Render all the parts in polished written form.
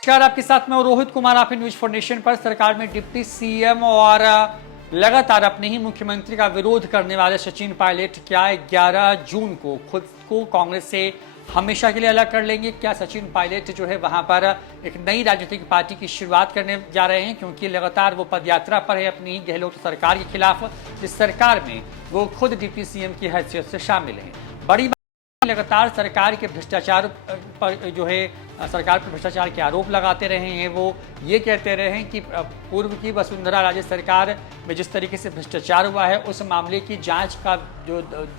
नमस्कार, आपके साथ मैं रोहित कुमार। आप न्यूज फॉर नेशन पर सरकार में डिप्टी सीएम और लगातार अपने ही मुख्यमंत्री का विरोध करने वाले सचिन पायलट क्या 11 जून को खुद को कांग्रेस से हमेशा के लिए अलग कर लेंगे? क्या सचिन पायलट जो है वहां पर एक नई राजनीतिक पार्टी की शुरुआत करने जा रहे हैं? क्योंकि लगातार वो पदयात्रा पर है अपनी गहलोत सरकार के खिलाफ, जिस सरकार में वो खुद डिप्टी सीएम की हैसियत से शामिल हैं। बड़ी लगातार सरकार के भ्रष्टाचार पर जो है सरकार पर भ्रष्टाचार के आरोप लगाते रहे हैं। वो ये कहते रहे हैं कि पूर्व की वसुंधरा राजे सरकार में जिस तरीके से भ्रष्टाचार हुआ है उस मामले की जांच का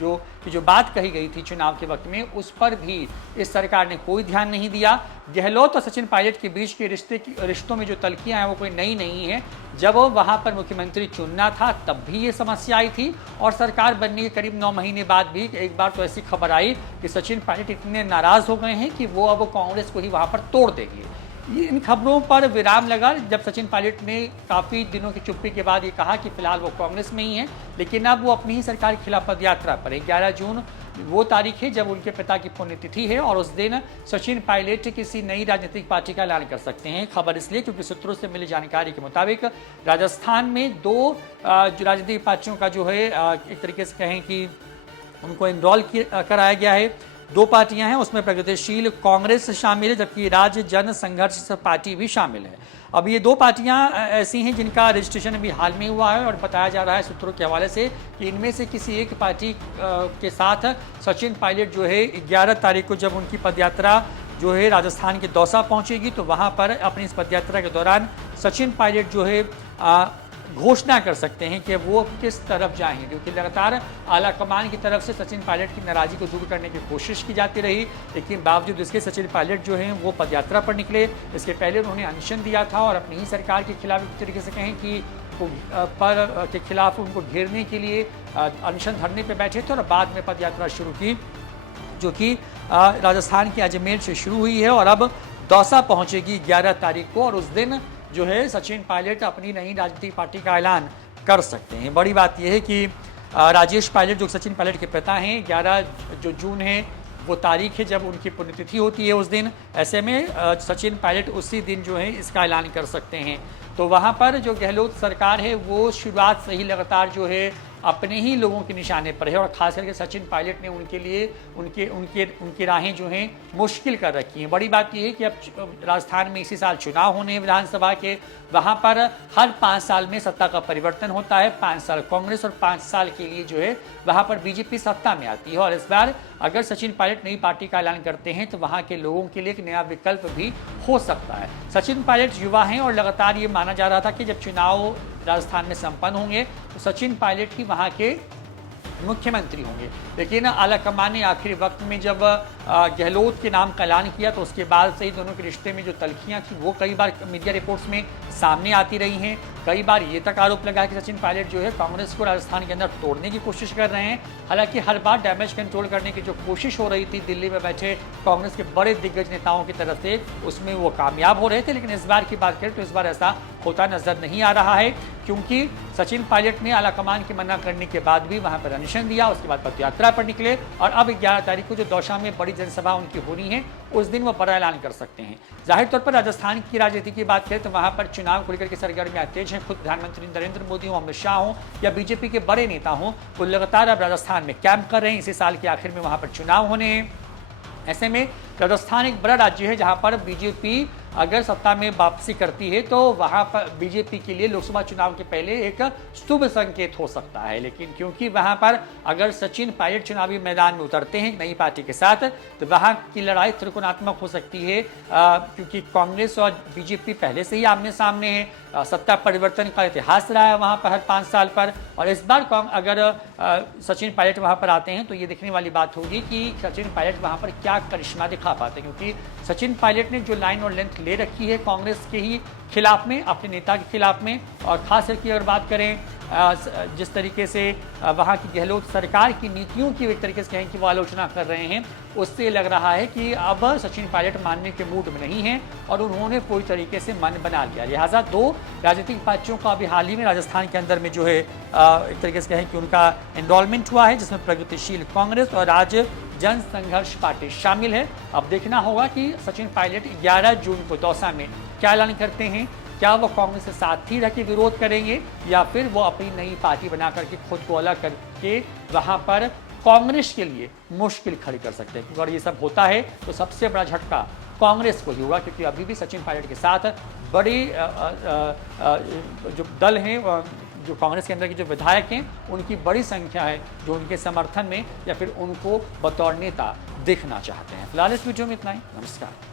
जो बात कही गई थी चुनाव के वक्त में, उस पर भी इस सरकार ने कोई ध्यान नहीं दिया। गहलोत और सचिन पायलट के बीच के रिश्तों में जो तल्खियां हैं वो कोई नई नहीं है। जब वहां पर मुख्यमंत्री चुनना था तब भी ये समस्या आई थी और सरकार बनने के करीब 9 महीने बाद भी एक बार तो ऐसी खबर आई कि सचिन पायलट इतने नाराज हो गए हैं कि वो अब कांग्रेस को ही वहां पर तोड़ देंगे। इन खबरों पर विराम लगा जब सचिन पायलट ने काफी दिनों की चुप्पी के बाद ये कहा कि फिलहाल वो कांग्रेस में ही है, लेकिन अब वो अपनी ही सरकार के खिलाफ पदयात्रा पर है। 11 जून वो तारीख है जब उनके पिता की पुण्यतिथि है और उस दिन सचिन पायलट किसी नई राजनीतिक पार्टी का ऐलान कर सकते हैं। खबर इसलिए क्योंकि सूत्रों से मिली जानकारी के मुताबिक राजस्थान में 2 राजनीतिक पार्टियों का जो है एक तरीके से कहें कि उनको एनरोल कराया गया है। 2 पार्टियां हैं, उसमें प्रगतिशील कांग्रेस शामिल है जबकि राज्य जन संघर्ष पार्टी भी शामिल है। अब ये 2 पार्टियां ऐसी हैं जिनका रजिस्ट्रेशन अभी हाल में हुआ है और बताया जा रहा है सूत्रों के हवाले से कि इनमें से किसी एक पार्टी के साथ सचिन पायलट जो है 11 तारीख को जब उनकी पदयात्रा जो है राजस्थान के दौसा पहुंचेगी तो वहां पर अपनी इस पदयात्रा के दौरान सचिन पायलट जो है घोषणा कर सकते हैं कि वो किस तरफ जाएंगे, क्योंकि लगातार आला कमान की तरफ से सचिन पायलट की नाराजगी को दूर करने की कोशिश की जाती रही, लेकिन बावजूद इसके सचिन पायलट जो हैं वो पदयात्रा पर निकले। इसके पहले उन्होंने अनशन दिया था और अपनी ही सरकार के खिलाफ एक तरीके से कहें कि के खिलाफ उनको घेरने के लिए अनशन धरने पर बैठे थे और बाद में पदयात्रा शुरू की, जो कि राजस्थान के अजमेर से शुरू हुई है और अब दौसा पहुंचेगी 11 तारीख को और उस दिन जो है सचिन पायलट अपनी नई राजनीतिक पार्टी का ऐलान कर सकते हैं। बड़ी बात यह है कि राजेश पायलट जो सचिन पायलट के पिता हैं, 11 जो जून है वो तारीख है जब उनकी पुण्यतिथि होती है उस दिन। ऐसे में सचिन पायलट उसी दिन जो है इसका ऐलान कर सकते हैं। तो वहाँ पर जो गहलोत सरकार है वो शुरुआत से ही लगातार जो है अपने ही लोगों के निशाने पर है और खास करके सचिन पायलट ने उनके लिए उनकी राहें जो हैं मुश्किल कर रखी हैं। बड़ी बात यह है कि अब राजस्थान में इसी साल चुनाव होने हैं विधानसभा के, वहाँ पर हर 5 साल में सत्ता का परिवर्तन होता है। 5 साल कांग्रेस और 5 साल के लिए जो है वहाँ पर बीजेपी सत्ता में आती है और इस बार अगर सचिन पायलट नई पार्टी का ऐलान करते हैं तो वहाँ के लोगों के लिए एक नया विकल्प भी हो सकता है। सचिन पायलट युवा हैं और लगातार ये माना जा रहा था कि जब चुनाव राजस्थान में संपन्न होंगे तो सचिन पायलट ही वहाँ के मुख्यमंत्री होंगे, लेकिन आला कमान ने आखिरी वक्त में जब गहलोत के नाम का ऐलान किया तो उसके बाद से ही दोनों के रिश्ते में जो तल्खियां थी वो कई बार मीडिया रिपोर्ट्स में सामने आती रही हैं। कई बार ये तक आरोप लगा कि सचिन पायलट जो है कांग्रेस को राजस्थान के अंदर तोड़ने की कोशिश कर रहे हैं। हालांकि हर बार डैमेज कंट्रोल करने की जो कोशिश हो रही थी दिल्ली में बैठे कांग्रेस के बड़े दिग्गज नेताओं की तरफ से, उसमें वो कामयाब हो रहे थे, लेकिन इस बार की बात करें तो इस बार ऐसा होता नजर नहीं आ रहा है, क्योंकि सचिन पायलट ने आलाकमान की मना करने के बाद भी वहां पर अनशन दिया, उसके बाद पदयात्रा पर निकले और अब 11 तारीख को जो दौसा में बड़ी जनसभा उनकी होनी है उस दिन वो बड़ा ऐलान कर सकते हैं। जाहिर तौर पर राजस्थान की राजनीति की बात करें तो वहां पर चुनाव को लेकर के सरगर्मियां तेज हैं। खुद प्रधानमंत्री नरेंद्र मोदी हों, अमित शाह हों या बीजेपी के बड़े नेता हों, वो लगातार अब राजस्थान में कैंप कर रहे हैं। इसी साल के आखिर में वहां पर चुनाव होने हैं। ऐसे में राजस्थान एक बड़ा राज्य है जहां पर बीजेपी अगर सत्ता में वापसी करती है तो वहां पर बीजेपी के लिए लोकसभा चुनाव के पहले एक शुभ संकेत हो सकता है, लेकिन क्योंकि वहां पर अगर सचिन पायलट चुनावी मैदान में उतरते हैं नई पार्टी के साथ तो वहां की लड़ाई त्रिकोणात्मक हो सकती है, क्योंकि कांग्रेस और बीजेपी पहले से ही आमने सामने है। सत्ता परिवर्तन का इतिहास रहा है वहां पर हर 5 साल पर, और इस बार अगर सचिन पायलट वहां पर आते हैं तो ये देखने वाली बात होगी कि सचिन पायलट वहां पर क्या करिश्मा दिखा पाते हैं, क्योंकि सचिन पायलट ने जो लाइन और लेंथ ले रखी है कांग्रेस के ही खिलाफ में, अपने नेता के खिलाफ में, और खास करके अगर बात करें जिस तरीके से वहाँ की गहलोत सरकार की नीतियों की एक तरीके से कहें कि वो आलोचना कर रहे हैं, उससे लग रहा है कि अब सचिन पायलट मानने के मूड में नहीं है और उन्होंने पूरी तरीके से मन बना लिया। लिहाजा दो राजनीतिक पार्टियों का अभी हाल ही में राजस्थान के अंदर में जो है एक तरीके से कहें कि उनका एनरोलमेंट हुआ है, जिसमें प्रगतिशील कांग्रेस और आज जन संघर्ष पार्टी शामिल है। अब देखना होगा कि सचिन पायलट 11 जून को दौसा में क्या ऐलान करते हैं। क्या वो कांग्रेस के साथ ही रह के विरोध करेंगे या फिर वो अपनी नई पार्टी बना करके खुद को अलग करके वहां पर कांग्रेस के लिए मुश्किल खड़ी कर सकते हैं। क्योंकि अगर ये सब होता है तो सबसे बड़ा झटका कांग्रेस को ही होगा, क्योंकि अभी भी सचिन पायलट के साथ बड़ी जो दल हैं, जो कांग्रेस के अंदर के जो विधायक हैं, उनकी बड़ी संख्या है जो उनके समर्थन में या फिर उनको बतौर नेता देखना चाहते हैं। फिलहाल इस वीडियो में इतना ही। नमस्कार।